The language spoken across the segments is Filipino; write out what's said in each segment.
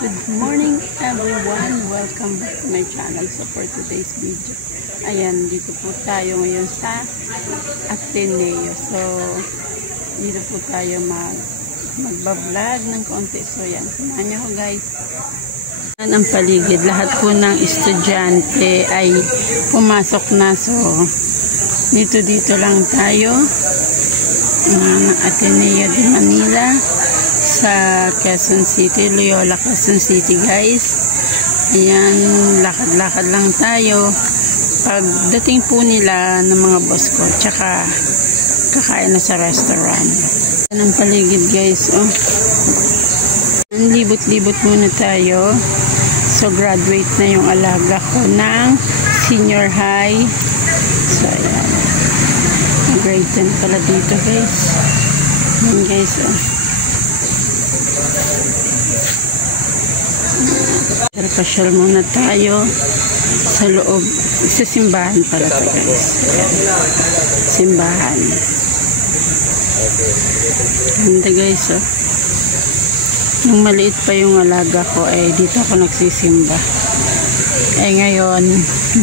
Good morning everyone! Welcome back to my channel. So for today's video, ayan, dito po tayo ngayon sa Ateneo. So dito po tayo magbablog ng konti. So yan, samahan nyo ko guys. Ang paligid, lahat po ng estudyante ay pumasok na. So dito lang tayo ng Ateneo de Manila sa Quezon City, Loyola, Quezon City guys. Ayan, lakad-lakad lang tayo. Pagdating po nila ng mga boss ko, tsaka kakain na sa restaurant. Ayan ang paligid guys. Oh. Libot-libot muna tayo. So graduate na yung alaga ko ng senior high. So ayan, grade 10 pala dito guys. Ayan guys, oh. Pasyal muna tayo sa loob, sa simbahan pala ito guys. Simbahan. Ganda guys, oh. Nung maliit pa yung alaga ko, dito ako nagsisimba. Ngayon,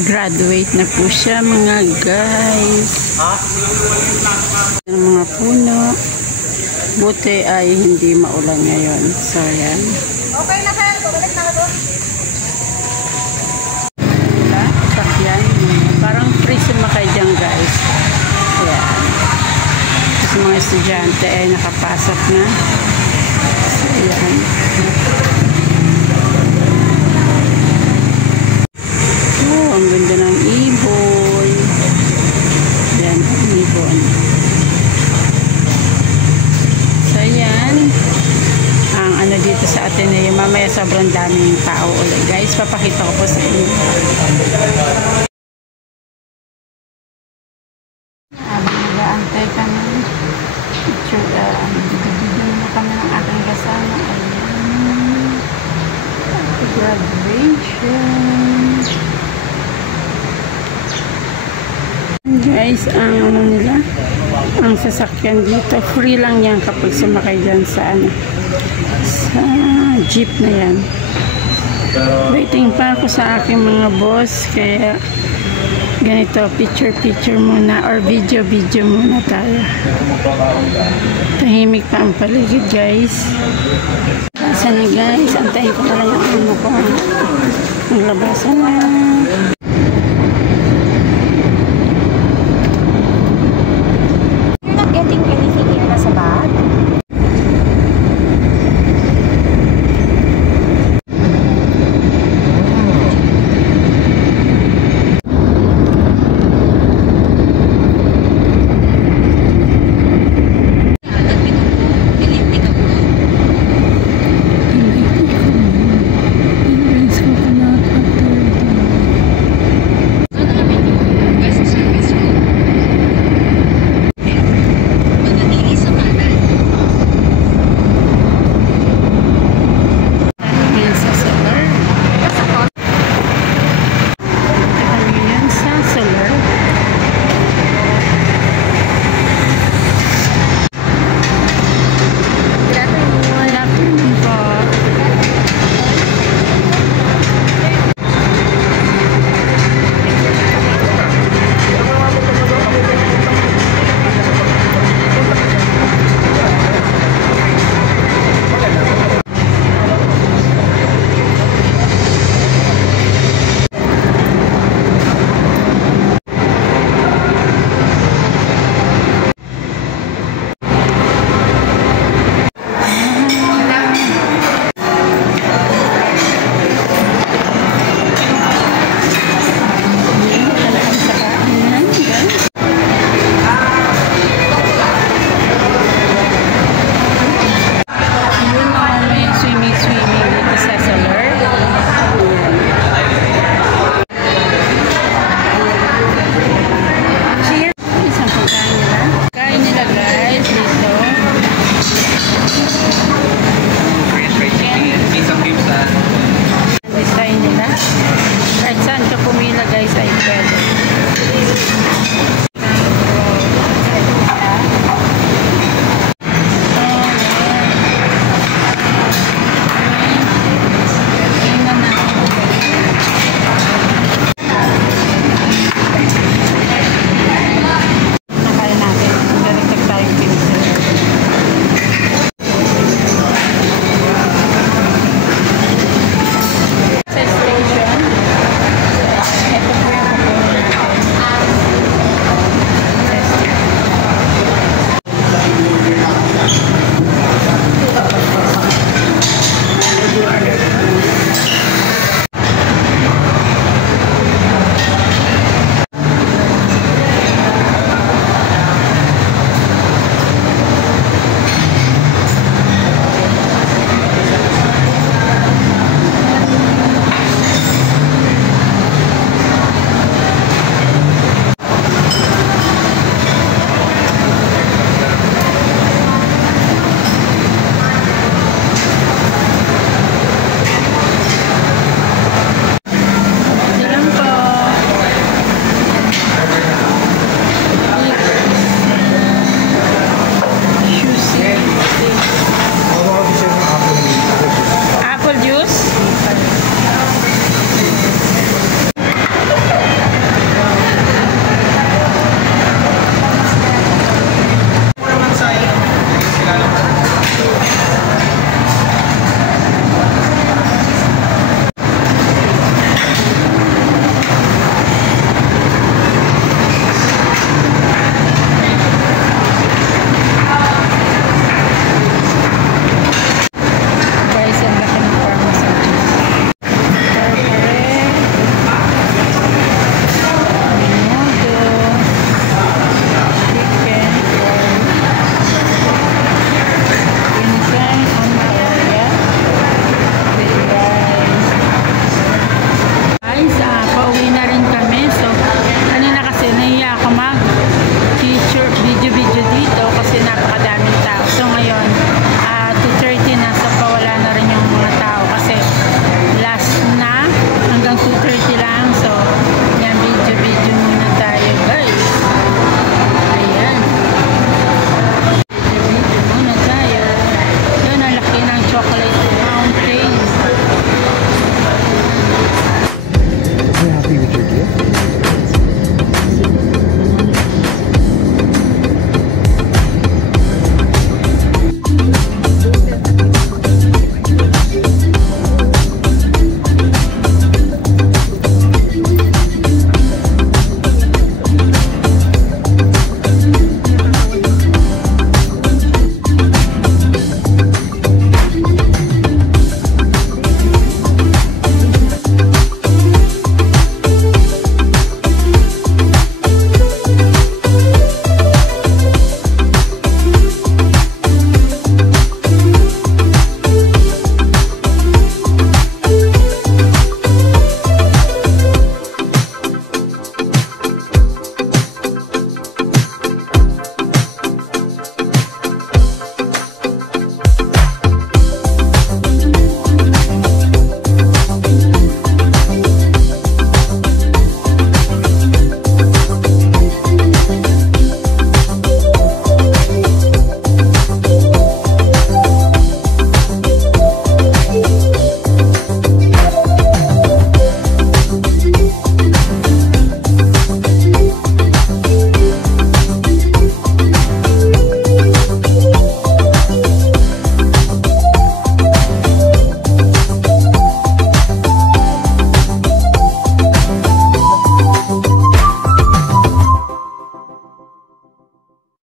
graduate na po siya mga guys. Mga puno. Buti ay hindi maulan ngayon. So yan. Okay na sir, bumalik na ako. Sakyan. Parang free sumakay dyan guys. Ayan. Tapos mga estudyante ay nakapasok na. So ayan. Oh, ang ganda ng ibon. Ayan, ibon. So ayan. Ang ano dito sa Ateneo, mamaya sobrang daming tao ulit guys. Papakita ko po sa inyo. Nag-aantay kami. Bigyan mo kami ng aking kasama. Graduation. Guys, ang ano nila, ang sasakyan dito, free lang yan kapag sumakay dyan sa ano, sa jeep na yan. Waiting pa ako sa aking mga boss, kaya ganito, picture muna or video muna tayo. Tahimik pa ang paligid guys. Labasan na guys, antayin ko na lang yung ano ko. Ang labasan na.